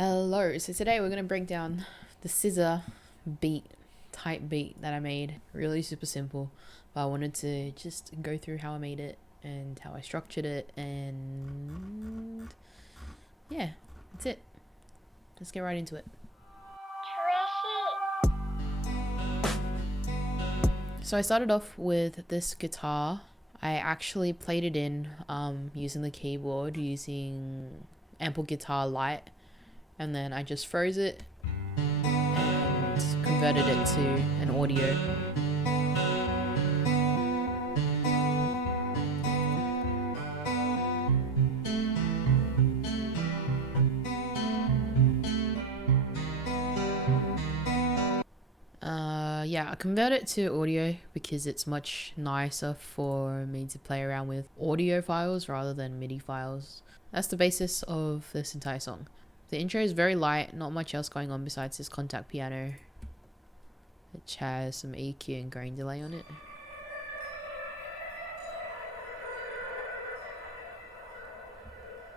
Hello, so today we're going to break down the SZA type beat that I made. Really super simple, but I wanted to just go through how I made it and how I structured it, and yeah, that's it. Let's get right into it. So I started off with this guitar. I actually played it in using the keyboard, using Ample Guitar Lite, and then I just froze it and converted it to an audio. Yeah, I convert it to audio because it's much nicer for me to play around with audio files rather than MIDI files. That's the basis of this entire song. The intro is very light, not much else going on besides this contact piano, which has some EQ and grain delay on it.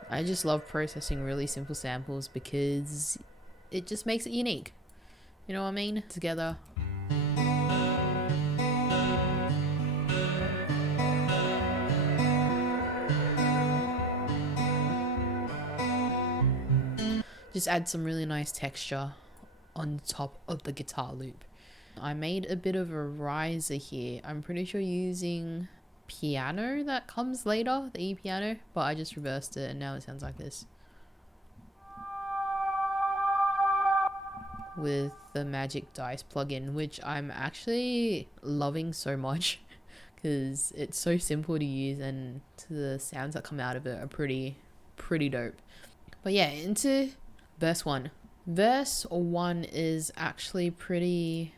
I just love processing really simple samples because it just makes it unique. You know what I mean? Together. Just add some really nice texture on top of the guitar loop. I made a bit of a riser here. I'm pretty sure using piano that comes later, the E piano, but I just reversed it and now it sounds like this. With the Magic Dice plugin, which I'm actually loving so much because it's so simple to use and the sounds that come out of it are pretty dope. But yeah, into verse 1. Verse 1 is actually pretty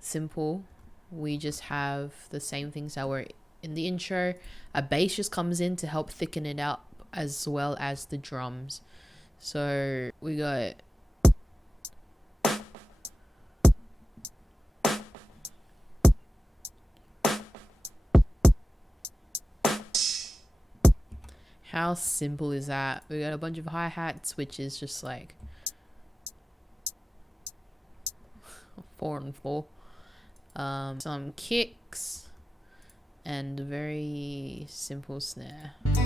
simple. We just have the same things that were in the intro. A bass just comes in to help thicken it out, as well as the drums. So we got how simple is that? We got a bunch of hi-hats, which is just like 4 and 4. Some kicks and a very simple snare. And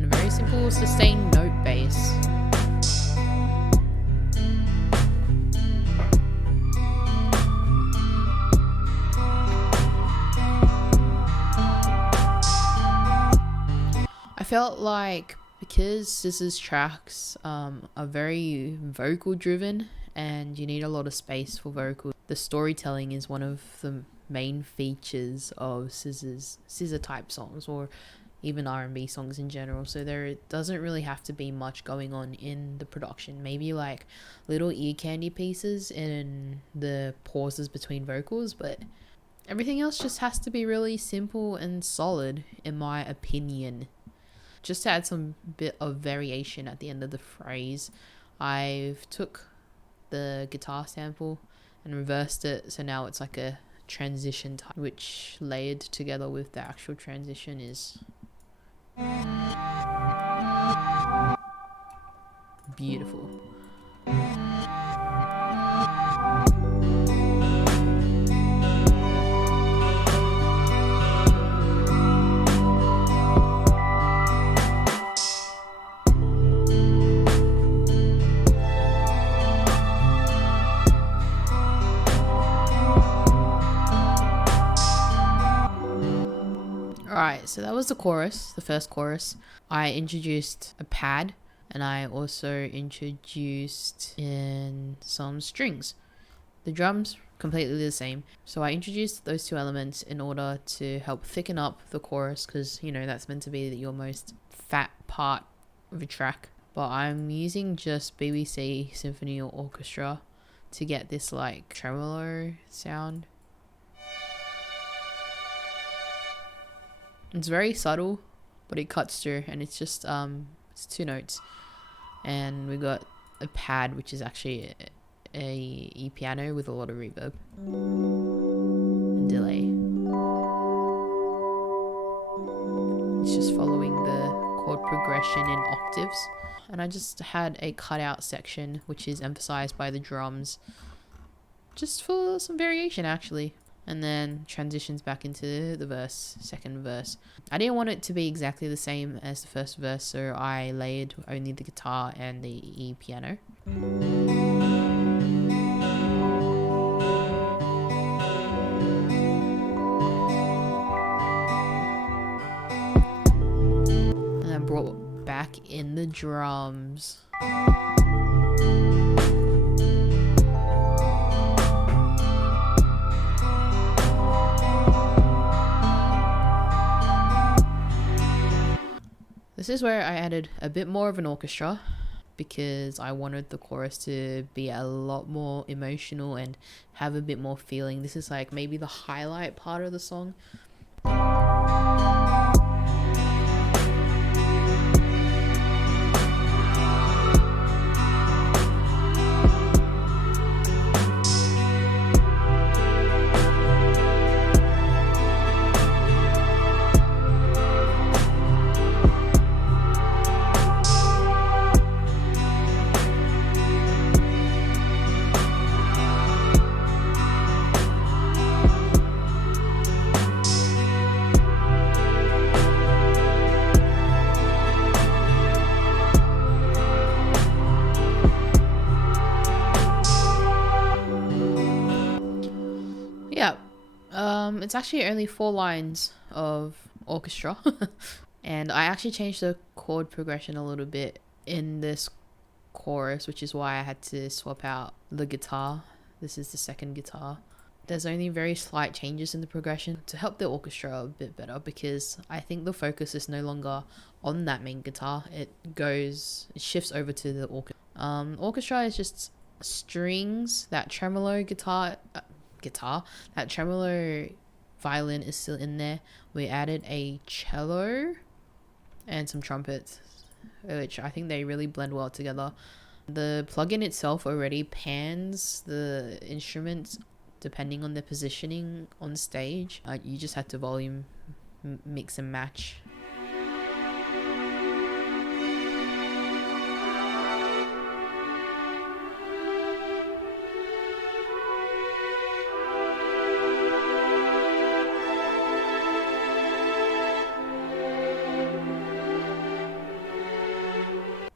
a very simple sustained note bass. I felt like because SZA's tracks are very vocal driven and you need a lot of space for vocals, the storytelling is one of the main features of SZA type songs, or even R&B songs in general. So there doesn't really have to be much going on in the production. Maybe like little ear candy pieces in the pauses between vocals, but everything else just has to be really simple and solid, in my opinion. Just to add some bit of variation at the end of the phrase, I've took the guitar sample and reversed it, so now it's like a transition type, which layered together with the actual transition is beautiful. Alright, so that was the chorus, the first chorus. I introduced a pad and I also introduced in some strings. The drums, completely the same. So I introduced those two elements in order to help thicken up the chorus because, you know, that's meant to be your most fat part of a track. But I'm using just BBC Symphony Orchestra to get this like tremolo sound. It's very subtle, but it cuts through, and it's just it's 2 notes, and we got a pad, which is actually a E piano with a lot of reverb and delay. It's just following the progression in octaves. And I just had a cutout section which is emphasized by the drums, just for some variation actually. And then transitions back into the verse, second verse. I didn't want it to be exactly the same as the first verse, so I layered only the guitar and the E piano. And I brought back in the drums. This is where I added a bit more of an orchestra because I wanted the chorus to be a lot more emotional and have a bit more feeling. This is like maybe the highlight part of the song. Yeah, it's actually only 4 lines of orchestra. And I actually changed the chord progression a little bit in this chorus, which is why I had to swap out the guitar. This is the second guitar. There's only very slight changes in the progression to help the orchestra a bit better, because I think the focus is no longer on that main guitar. It shifts over to the orchestra. Orchestra is just strings, that tremolo that tremolo violin is still in there. We added a cello and some trumpets, which I think they really blend well together. The plugin itself already pans the instruments depending on their positioning on stage. You just had to volume mix and match.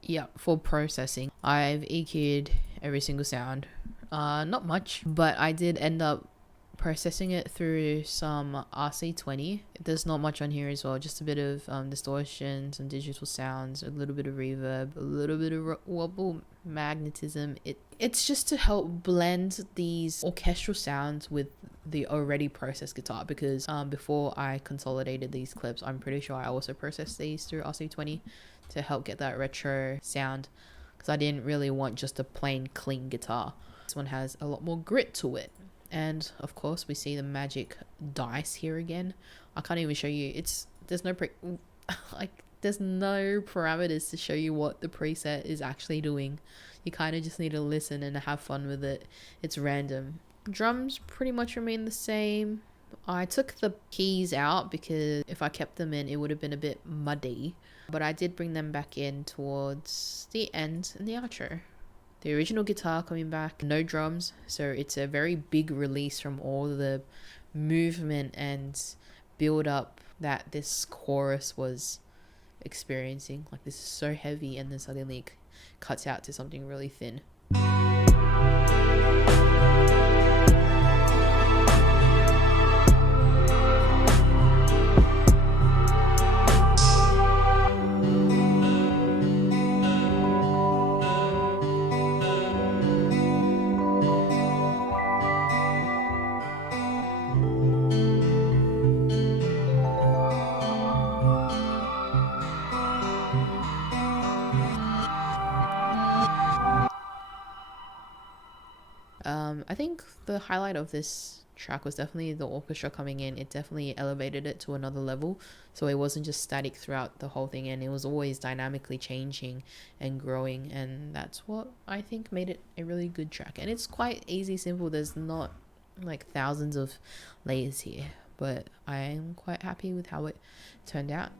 Yeah, for processing, I've EQ'd every single sound. Not much, but I did end up processing it through some RC20. There's not much on here as well, just a bit of distortion, some digital sounds, a little bit of reverb, a little bit of wobble, magnetism. It's just to help blend these orchestral sounds with the already processed guitar, because before I consolidated these clips, I'm pretty sure I also processed these through RC20 to help get that retro sound, because I didn't really want just a plain clean guitar. This one has a lot more grit to it. And of course we see the magic dice here again. I can't even show you. There's no parameters to show you what the preset is actually doing. You kind of just need to listen and have fun with it. It's random. Drums pretty much remain the same. I took the keys out because if I kept them in, it would have been a bit muddy. But I did bring them back in towards the end and the outro. The original guitar coming back, no drums, so it's a very big release from all the movement and build up that this chorus was experiencing. Like, this is so heavy, and then suddenly it cuts out to something really thin. I think the highlight of this track was definitely the orchestra coming in. It definitely elevated it to another level, so it wasn't just static throughout the whole thing, and it was always dynamically changing and growing, and that's what I think made it a really good track. And it's quite easy, simple. There's not like thousands of layers here, but I am quite happy with how it turned out.